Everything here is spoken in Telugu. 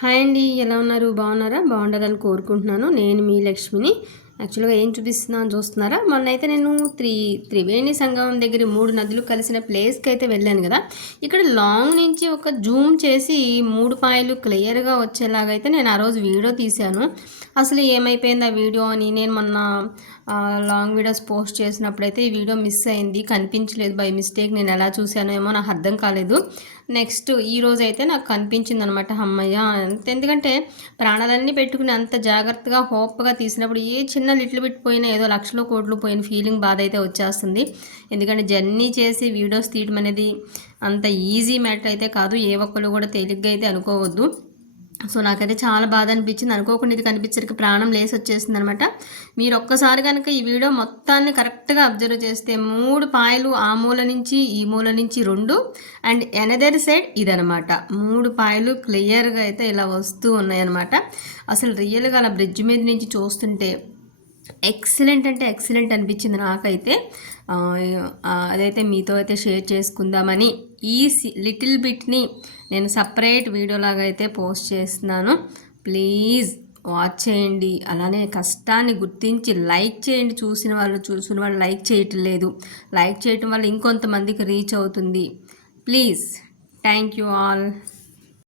హాయ్ అండి, ఎలా ఉన్నారు? బాగున్నారా? బాగుండాలని కోరుకుంటున్నాను. నేను మీ లక్ష్మిని. యాక్చువల్గా ఏం చూపిస్తున్నాను చూస్తున్నారా? మొన్నైతే నేను త్రివేణి సంగమం దగ్గర 3 నదులు కలిసిన ప్లేస్కి అయితే వెళ్ళాను కదా. ఇక్కడ లాంగ్ నుంచి ఒక జూమ్ చేసి 3 పాయలు క్లియర్గా వచ్చేలాగైతే నేను ఆ రోజు వీడియో తీశాను. అసలు ఏమైపోయింది ఆ వీడియో అని నేను మొన్న లాంగ్ వీడియోస్ పోస్ట్ చేసినప్పుడైతే ఈ వీడియో మిస్ అయింది, కనిపించలేదు. బై మిస్టేక్ నేను ఎలా చూశానో ఏమో నాకు అర్థం కాలేదు. నెక్స్ట్ ఈరోజు అయితే నాకు కనిపించింది అనమాట. అమ్మయ్య, ఎందుకంటే ప్రాణాలన్నీ పెట్టుకుని అంత జాగ్రత్తగా హోప్గా తీసినప్పుడు ఏ చిన్న లిటిల్ బిట్ పోయినా ఏదో లక్షలు కోట్లు పోయిన ఫీలింగ్ బాధ అయితే వచ్చేస్తుంది. ఎందుకంటే జర్నీ చేసి వీడియోస్ తీయడం అనేది అంత ఈజీ మ్యాటర్ అయితే కాదు. ఏ ఒక్కరు కూడా తేలిగ్గా అయితే అనుకోవద్దు. సో నాకైతే చాలా బాధ అనిపించింది. అనుకోకుండా ఇది కనిపించడానికి ప్రాణం లేసి వచ్చేసింది అనమాట. మీరు ఒక్కసారి కనుక ఈ వీడియో మొత్తాన్ని కరెక్ట్గా అబ్జర్వ్ చేస్తే 3 పాయలు ఆ మూల నుంచి ఈ మూల నుంచి 2 అండ్ ఎనదర్ సైడ్ ఇదనమాట. 3 పాయలు క్లియర్గా అయితే ఇలా వస్తూ ఉన్నాయన్నమాట. అసలు రియల్గా అలా బ్రిడ్జ్ మీద నుంచి చూస్తుంటే ఎక్సలెంట్ అంటే ఎక్సలెంట్ అనిపించింది నాకైతే. అదైతే మీతో అయితే షేర్ చేసుకుందామని ఈ లిటిల్ బిట్ని నేను సపరేట్ వీడియోలాగా అయితే పోస్ట్ చేస్తున్నాను. ప్లీజ్ వాచ్ చేయండి, అలానే కష్టాన్ని గుర్తించి లైక్ చేయండి. చూసిన వాళ్ళు లైక్ చేయటం లేదు. లైక్ చేయటం వల్ల ఇంకొంతమందికి రీచ్ అవుతుంది. Please, thank you all.